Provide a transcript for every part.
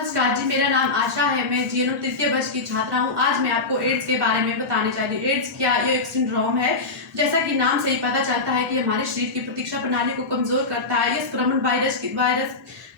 नमस्कार जी, मेरा नाम आशा है। मैं जीएनएम तृतीय वर्ष की छात्रा हूँ। आज मैं आपको एड्स के बारे में बताने जा रही हूँ। एड्स क्या? ये एक सिंड्रोम है। जैसा कि नाम से ही पता चलता है कि हमारे शरीर की प्रतिरक्षा प्रणाली को कमजोर करता है। ये संक्रमण वायरस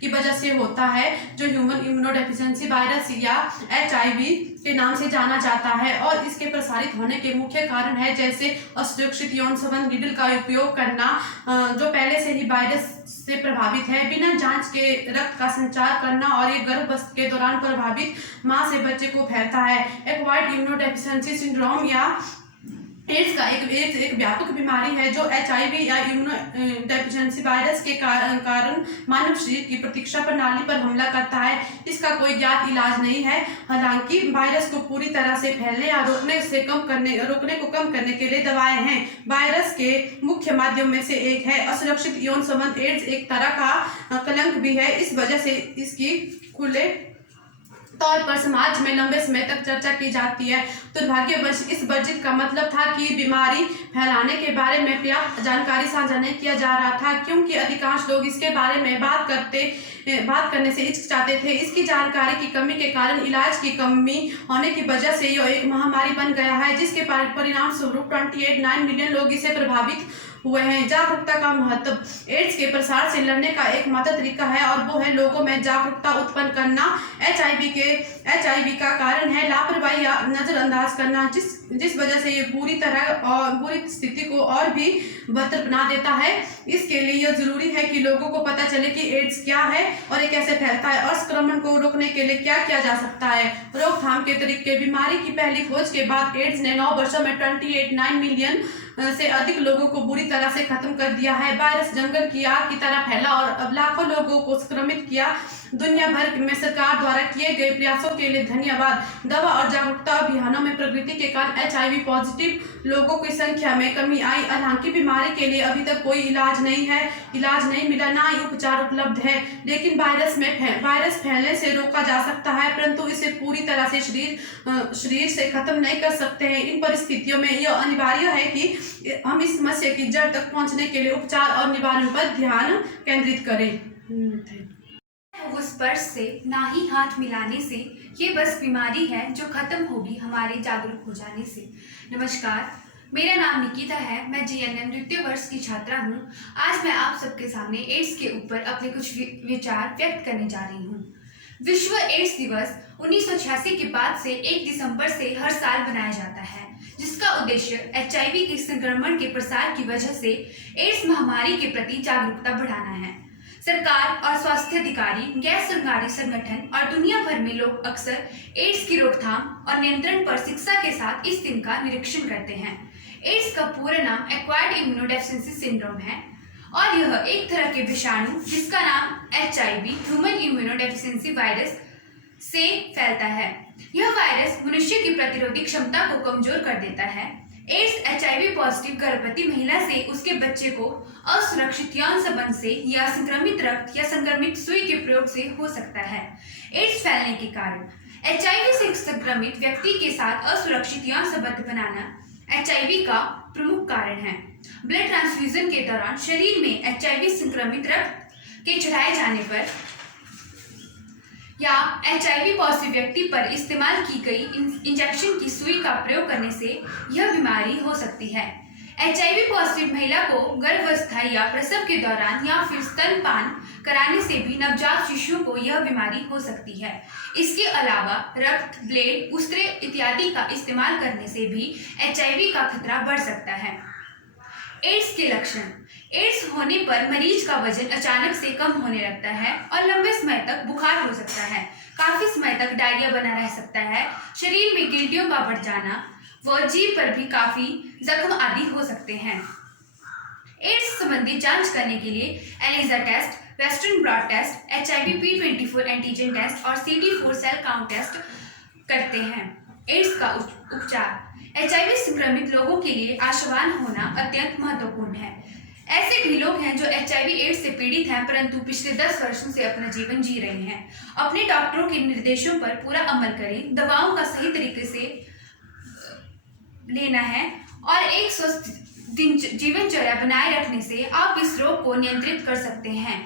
की वजह से होता है, जो ह्यूमन इम्यूनोडेफिशिएंसी वायरस या HIV के नाम से जाना जाता है। और इसके प्रसारित होने के मुख्य कारण है जैसे असुरक्षित यौन संबंध नीडल का उपयोग करना, जो पहले से ही वायरस से प्रभावित है, बिना जांच के रक्त का संचार करना, और ये गर्भावस्था के दौरान प्रभावित मां से बच्चे को फैलता है। एक्वायर्ड इम्यूनोडेफिशिएंसी सिंड्रोम या एड्स का एक व्यापक बीमारी है जो HIV या इम्यूनोडेफिशिएंसी वायरस के कारण मानव शरीर की प्रतिरक्षा प्रणाली पर हमला करता है। इसका कोई ज्ञात इलाज नहीं है। हालांकि वायरस को पूरी तरह से फैलने या रोकने को कम करने के लिए दवाएं हैं। वायरस के मुख्य माध्यम में से एक है असुरक्षित यौन संबंध। एड्स एक तरह का कलंक भी है। इस वजह से इसकी खुले तौर पर समाज में लंबे समय तक चर्चा की जाती है। दुर्भाग्यवश इस वर्जित का मतलब था कि बीमारी फैलाने के बारे में पर्याप्त जानकारी साझा नहीं किया जा रहा था, क्योंकि अधिकांश लोग इसके बारे में बात करने से हिचकिचाते थे। इसकी जानकारी की कमी के कारण इलाज की कमी होने की वजह से यह एक महामारी बन गया है, जिसके परिणाम स्वरूप 28.9 मिलियन लोग इससे प्रभावित हुए हैं। जागरूकता का महत्व। एड्स के प्रसार से लड़ने का एकमात्र तरीका है, और वो है लोगों में जागरूकता उत्पन्न करना। HIV का कारण है लापरवाही या नजरअंदाज करना, जिस वजह से ये पूरी स्थिति को और भी बदतर बना देता है। इसके लिए यह जरूरी है कि लोगों को पता चले कि एड्स क्या है और ये कैसे फैलता है, और संक्रमण को रोकने के लिए क्या किया जा सकता है। रोकथाम के तरीके। बीमारी की पहली खोज के बाद एड्स ने 9 वर्षों में 28.9 मिलियन से अधिक लोगों को बुरी तरह से खत्म कर दिया है। वायरस जंगल की आग की तरह फैला और अब लाखों लोगों को संक्रमित किया। दुनिया भर में सरकार द्वारा किए गए प्रयासों के लिए धन्यवाद। दवा और जागरूकता अभियानों में प्रगति के कारण HIV पॉजिटिव लोगों की संख्या में कमी आई। हालांकि बीमारी के लिए अभी तक कोई इलाज नहीं मिला, ना ही उपचार उपलब्ध है। लेकिन वायरस फैलने से रोका जा सकता है, परंतु इसे पूरी तरह से शरीर से खत्म नहीं कर सकते हैं। इन परिस्थितियों में यह अनिवार्य है कि हम इस समस्या की जड़ तक पहुंचने के लिए उपचार और निवारण पर ध्यान केंद्रित करें। वो स्पर्श से ना ही हाथ मिलाने से, ये बस बीमारी है जो खत्म होगी हमारे जागरूक हो जाने से। नमस्कार, मेरा नाम निकिता है। मैं जीएनएम द्वितीय वर्ष की छात्रा हूँ। आज मैं आप सबके सामने एड्स के ऊपर अपने कुछ विचार व्यक्त करने जा रही हूँ। विश्व एड्स दिवस 1986 के बाद से 1 दिसंबर से हर साल बनाया जाता है, जिसका उद्देश्य HIV के संक्रमण के प्रसार की वजह से एड्स महामारी के प्रति जागरूकता बढ़ाना है। सरकार और स्वास्थ्य अधिकारी, गैर सरकारी संगठन और दुनिया भर में लोग अक्सर एड्स की रोकथाम और नियंत्रण पर शिक्षा के साथ इस दिन का निरीक्षण करते हैं। एड्स का पूरा नाम एक्वायर्ड इम्यूनोडेफिशिएंसी सिंड्रोम है, और यह एक तरह के विषाणु जिसका नाम HIV ह्यूमन इम्यूनोडेफिशिएंसी वायरस से फैलता है। यह वायरस मनुष्य की प्रतिरोधी क्षमता को कमजोर कर देता है। एड्स HIV पॉजिटिव गर्भवती महिला से उसके बच्चे को असुरक्षित यौन संबंध से या संक्रमित रक्त या संक्रमित सुई के प्रयोग से हो सकता है। एड्स फैलने के कारण। HIV से संक्रमित व्यक्ति के साथ असुरक्षित यौन संबंध बनाना HIV का प्रमुख कारण है। ब्लड ट्रांसफ्यूजन के दौरान शरीर में HIV संक्रमित रक्त के चढ़ाए जाने पर या HIV पॉजिटिव व्यक्ति पर इस्तेमाल की गई इंजेक्शन की सुई का प्रयोग करने से यह बीमारी हो सकती है। HIV पॉजिटिव महिला को गर्भावस्था या प्रसव के दौरान या फिर स्तनपान कराने से भी नवजात शिशुओं को यह बीमारी हो सकती है। इसके अलावा रक्त, ब्लेड, उस्त्रे इत्यादि का इस्तेमाल करने से भी HIV का खतरा बढ़ सकता है। एड्स के लक्षण। एड्स होने पर मरीज का वजन अचानक से कम होने लगता है और लंबे समय तक बुखार हो सकता है। काफी समय तक डायरिया बना रह सकता है। शरीर में गिल्टियों का बढ़ जाना व जीभ पर भी काफी जख्म आदि हो सकते हैं। एड्स संबंधी जांच करने के लिए ELISA test, western blot test, HIV P24 antigen test और CD4 सेल काउंट टेस्ट करते हैं। एड्स का उपचार। HIV संक्रमित लोगों के लिए आशावान होना अत्यंत महत्वपूर्ण है। ऐसे भी लोग हैं जो HIV एड्स से पीड़ित हैं, परंतु पिछले 10 वर्षों से अपना जीवन जी रहे हैं। अपने डॉक्टरों के निर्देशों पर पूरा अमल करें, दवाओं का सही तरीके से लेना है और एक स्वस्थ जीवनचर्या बनाए रखने से आप इस रोग को नियंत्रित कर सकते हैं।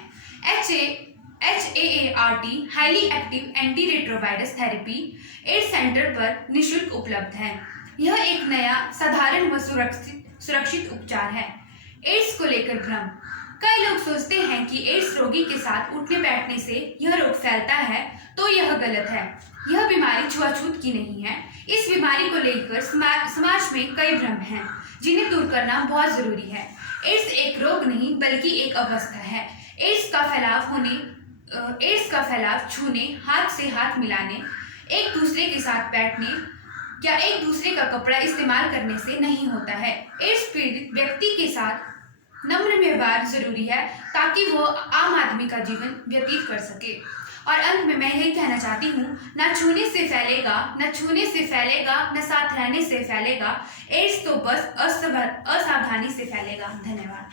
HAART highly active anti retrovirus therapy AIDS centre पर निशुल्क उपलब्ध है। यह एक नया साधारण व सुरक्षित उपचार है। एड्स को लेकर भ्रम। कई लोग सोचते हैं कि एड्स रोगी के साथ उठने बैठने से यह रोग फैलता है, तो यह गलत है। यह बीमारी छुआछूत की नहीं है। इस बीमारी को लेकर समाज में कई भ्रम हैं, जिन्हें दूर करना बहुत जरूरी है। एड्स एक रोग नहीं बल्कि एक अवस्था है। एड्स का फैलाव छूने, हाथ से हाथ मिलाने, एक दूसरे के साथ बैठने या एक दूसरे का कपड़ा इस्तेमाल करने से नहीं होता है। एड्स पीड़ित व्यक्ति के साथ नम्र व्यवहार जरूरी है ताकि वो आम आदमी का जीवन व्यतीत कर सके। और अंत में मैं यही कहना चाहती हूँ, न छूने से फैलेगा, न साथ रहने से फैलेगा। एड्स तो बस असावधानी से फैलेगा। धन्यवाद।